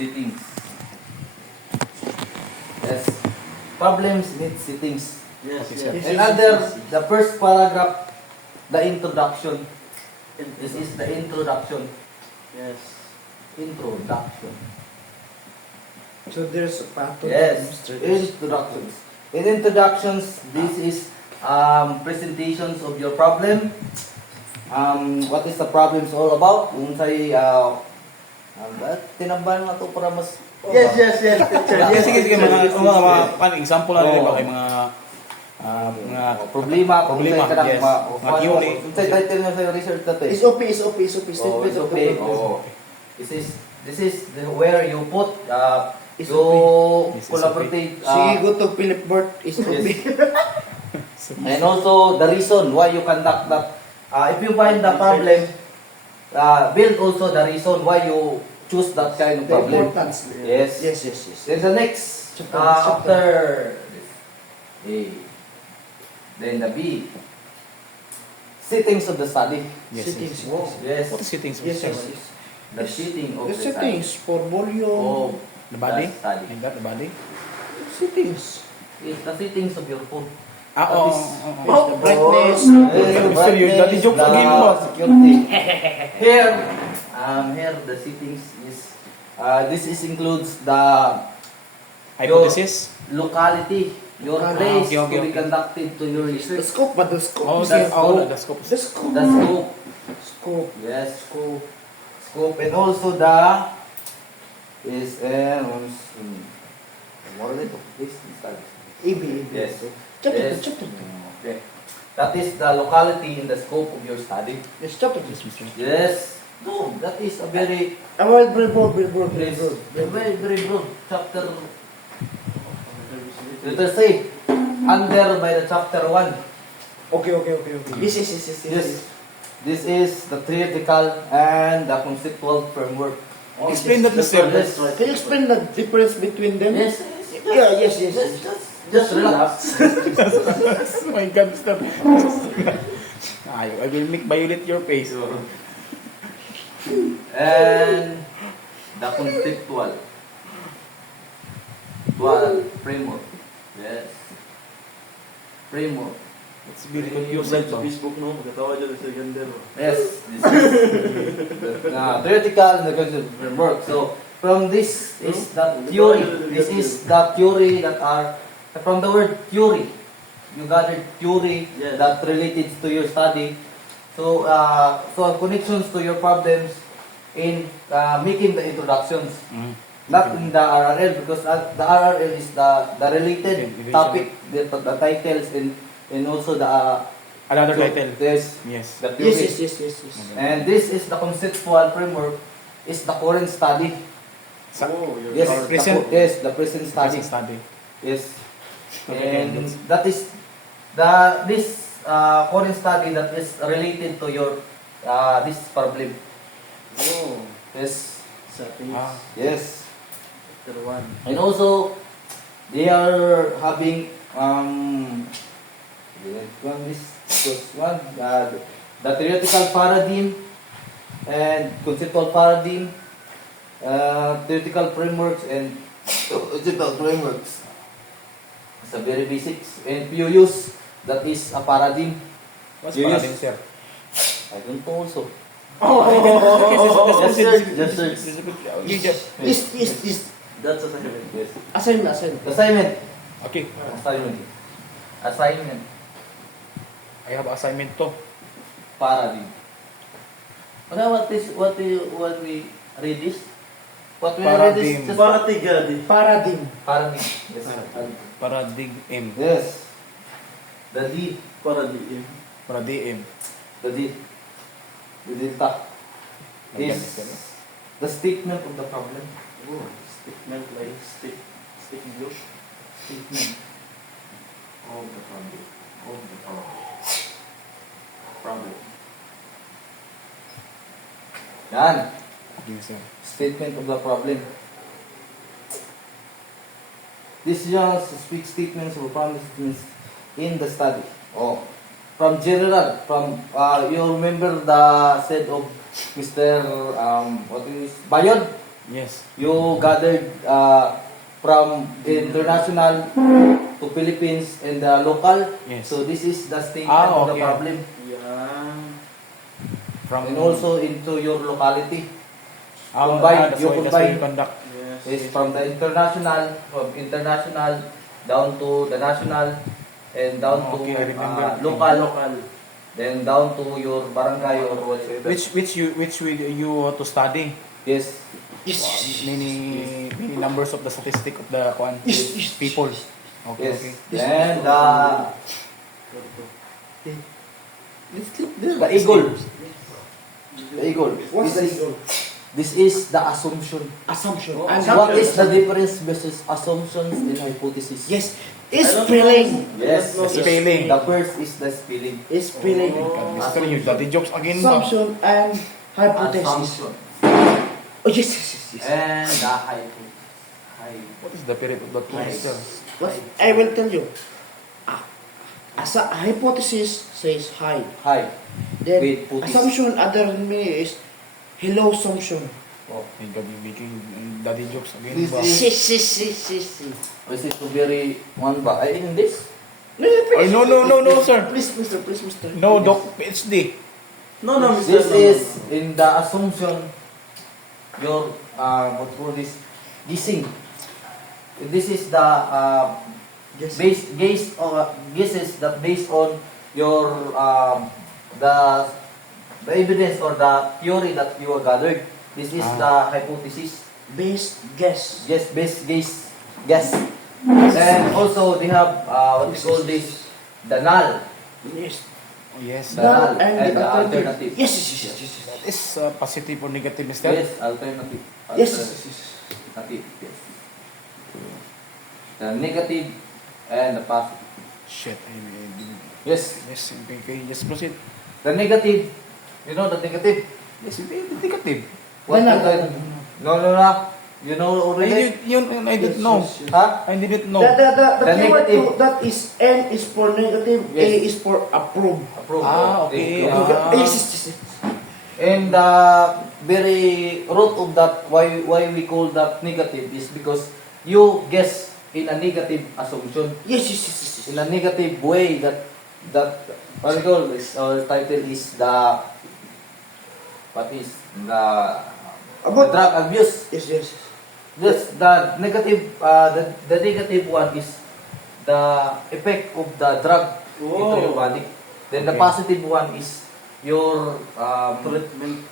settings. Yes. Problems need settings. Yes, Okay, yes. sir. And under the first paragraph, the introduction. This is the introduction. Yes. Introduction. So there's a pattern. Yes. Introductions. In introductions, this is presentations of your problem. What is the problems all about? Kung say, tinambahan mo ito para mas... Yes, yes, yes, teacher. Yes, Sige, sige, teacher. mga example na rin Oo. ba kay mga Problema, Problema, yes. Mga theory. Kung say title nyo sa research natin. SOP, SOP, SOP, Oh, statement it's of okay. the problem. Oh. This is where you put It's you This is collaborate Sige, go to Philip Burt, SOP. and also the reason why you conduct that. If you find the problem, build also the reason why you choose that kind of The problem. importance. Yes. Yes, yes, yes. Then the next Chapter. after A, then the B. Settings of the study. Yes, Settings. yes. Wow. Yes. What is settings? Yes, yes, yes. The setting of The the settings for volume. study. The body? The study. Like that, the body? Settings. It's the settings of your phone. Oo. The brightness. Mr. Yun, dati joke the lagi mo ba? security. Here, here the settings is, this is includes the Hypothesis? locality, your Locality. place Okay, okay, to be okay. conducted to your The research. scope, but the scope. Oh, is sige. the Oh, scope. the scope. The scope. The scope, Scope. yes, scope, and also the is more than this study. EB. Yes. Chapter Yes. 2, chapter 2. Okay. That is the locality in the scope of your study. Yes, chapter 2. Yes, Mr. Yes. No, that is a very, Very broad, very broad, very yes, broad. very, very broad chapter. Let us say, under by the chapter 1. Okay, okay, okay, okay. Yes, yes, yes, yes, Yes. This is the theoretical and the conceptual framework. Explain that, That's Mr. right, that's right. Can you explain the difference between them? Yes. Yeah, yes, yes, yes. Just relax. Oh my God, Mr. I will make violate your face. And the conceptual framework. Yes. Framework. It's very Yung sa confusing. Facebook, no? Magkatawa dyan sa ganda, no? Yes. This is the theoretical and the conceptual framework. So from this is the theory. This is the theory that are from the word theory. You gathered theory Yes. that related to your study. So connections to your problems in making the introductions. Mm. Not in the RRL because the RRL is the related Division. topic, the titles and also the Another title. Yes, Yes. the theory. Yes, yes, yes, yes, yes. And this is the conceptual framework. Is the current study. Oh, you're Yes, right. Present. yes, the present study. Study. Yes, Okay, and that's- that is this current study that is related to your this problem. Oh, Yes, sa page. Ah. yes. Chapter 1. And also, they are having the theoretical paradigm and conceptual paradigm, theoretical frameworks and conceptual frameworks. It's a very basics. And POUs, that is a paradigm. What's You paradigm, use- sir? I don't know also. Just search, just search. Is That's a second. Yes. assignment, assignment. Assignment. Okay. Assignment. Assignment. I have assignment to. Paradigm. Okay, what we read this? What we read Paradigm. this? Just Paratigadi. Paradigm. paradigm. Yes. Paradigm. Yes. The D. Paradigm. Paradigm. The D. The delta. Like Is that, the statement of the problem. Oh, statement like stick view. Statement of the problem. Of the problem. Problem. Yan. Yes, sir. Statement of the problem. This just speak statements or problem statements in the study. Oh, from general, from you remember the said of Mr. What is Bayod? Yes. You gathered from the international to Philippines and the local. Yes. So this is the statement Ah, of the okay. problem. Yan. From And also into your locality. Ah, combine, that's you why combine. you conduct. Yes. Is from the international, down to the national, and down Oh, okay, I to remember. local, Local. then down to your barangay or whatever. Which will you to study? Yes. Yes, Many numbers of the statistic of the Yes, yes, people. Okay, Yes. okay. And Let's click this the eagle. The eagle. What's the This is- eagle? This is the assumption. Assumption. Oh, And What is the difference between assumptions and hypothesis? Yes, it's spelling. Yes. Spelling. The first is the spelling. It's spelling. Oh. Mister, you daddy jokes again ba? Assumption and hypothesis. Assumption. Oh, yes, yes, yes, yes. And the hypothesis. What is the period of that one, mister? What? I will tell you. As a hypothesis says hi. Hi. Then Wait, putis. assumption other than me is hello assumption. Oh. Ay, gabi making daddy jokes again This ba? is- Yes, yes, yes, yes, yes. Is it very one ba? Ay, in this? No, no, Ay, no, sir. Please, mister, please, mister. No, Doc, PhD. No, no, Mr. This is in the assumption your what call this guessing. This is the Yes. guesses that based on your the evidence or the theory that you have gathered. This is the hypothesis. Base guess. Guess. And also they have what we call this the null. Yes. Oh, yes. The Null null and and the the alternative. alternative. Yes, yes, yes, yes, yes. That is positive or negative, mister? Yes, alternative. Yes, yes, yes, yes. Alternative. Yes. The negative and the positive. Shit. Yes. Yes, okay, just proceed. The negative. You know the negative. Yes, negative. What No, you can? No. You know already. I didn't know. Yes, yes. Huh? I didn't know. The The keyword negative. to that is N is for negative, A Yes. is for approve. Approve. Ah, Thank okay. you. Ah. Yes, yes, yes, yes. And the very root of that, why we call that negative is because you guess in a negative assumption, Yes, yes, yes, yes, yes. in a negative way that what we call this, our title is the what is the About- drug abuse. Yes, yes. Yes, the negative the negative one is the effect of the drug into your body. Then the Okay. positive one is your Treatment.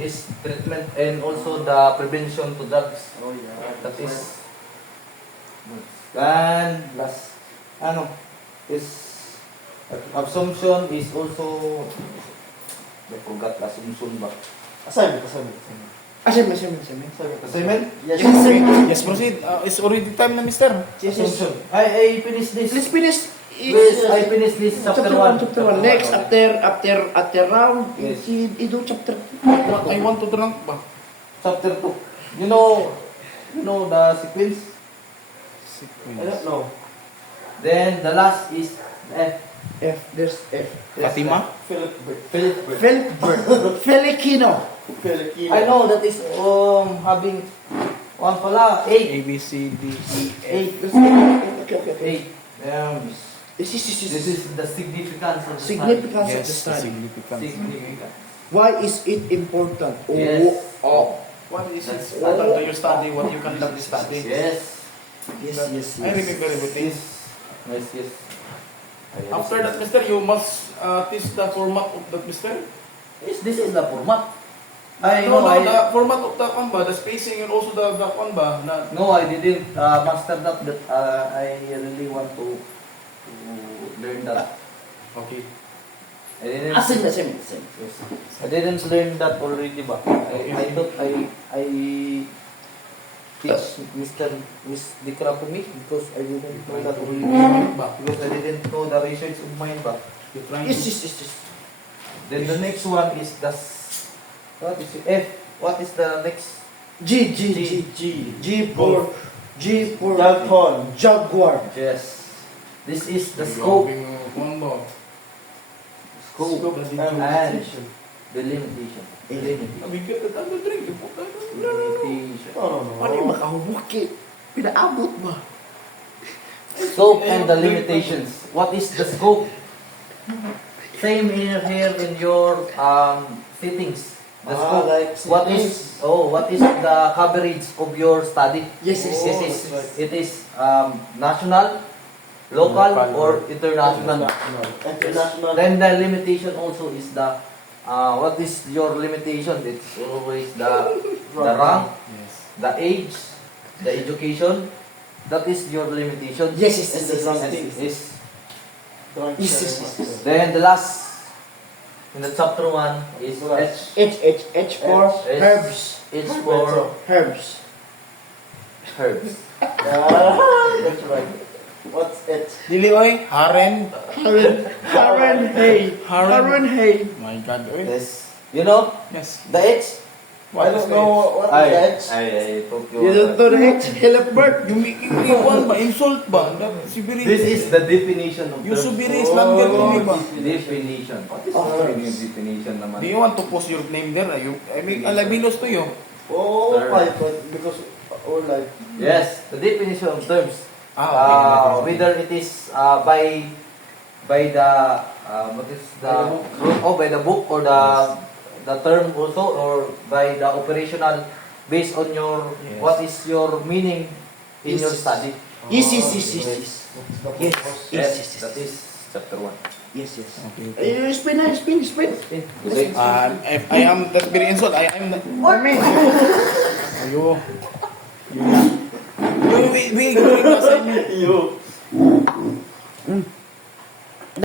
is treatment and also the prevention to drugs. Oh, yeah. That is and last is assumption is also I forgot assumption ba? Assignment. Assignment. Assignment? Yes, Yes, proceed. It's already time na, mister. Yes, yes. Assumption. I finish this. Let's finish. Yes, I finish this chapter 1. Chapter 1. Next, after round, Yes. you do chapter. I want to drink ba? Chapter 2. You know the sequence? I don't know. Then the last is F. F, there's F. Fatima? Philip. Felikino. Filipino. I know that is having one pala 8. A, B, C, D, E, F. 8. Okay. 8. This This is is the significance of the significance of Yes, the study. significant. Significance. Why is it important? Yes. Oh. What is That's it? What do you study? What you conduct study? Yes. Yes. I remember everything. Yes. After that, mister, you must teach the format of that, mister. Yes, this is the format. I No, know. the format of the one ba, the spacing and also the one ba, na No, I didn't master that, but I really want to learn that. okay. I didn't. Same. Yes. I didn't learn that already ba? I thought I teach Miss Dikra to me because I didn't know that already. Because I didn't know the research of mine ba. You trying Yes. Then the next one is what is it? F. What is the next? G for Jaguar. Yes. This is the scope. One ba? Scope Scope. and Delimitation. Delimitation. Nabigat na tayo drink. Delimitation. Ano yung makahumuki? Pinaabot ba? Scope and the limitations. What is the scope? Same here in your settings. The scope. like What is the coverage of your study? Yes, yes, yes, yes. It is national, local, or international. International. Then the limitation also is the what is your limitation? It's always the rank, the age, the education. That is your limitation. Yes, yes, yes, And the yes, drunk yes, thing. Is Yes, yes, yes. then the last in the chapter 1 is H for H. herbs. H for Herbs. herbs. That's right. What's it? Dili oy, haren. Haren hay. Haren hay. My God, oy. Yes. You know Yes. the H? I don't know what is that. I took You don't know the H? Hillenburg. You make iwan ba? Insult ba? Si Biris. This is the definition of You terms. should be raised lang din, hindi ba? Definition. What is Of the terms. definition naman? Do you want to post your name there? I make alabinos to you. Oh, Sir. right, but because our life. Yes, the definition of terms. Okay. Whether it is by the what is the by the book or the term also, or by the operational based on your Yes. what is your meaning in Yes. your study. Yes, yes, yes, yes, yes. Yes, yes, Yes, yes, that is chapter 1. Yes, yes. Okay. Spin na, spin, spin. Okay. If I am that very insult, I am the... Ayo. We going assignment. You.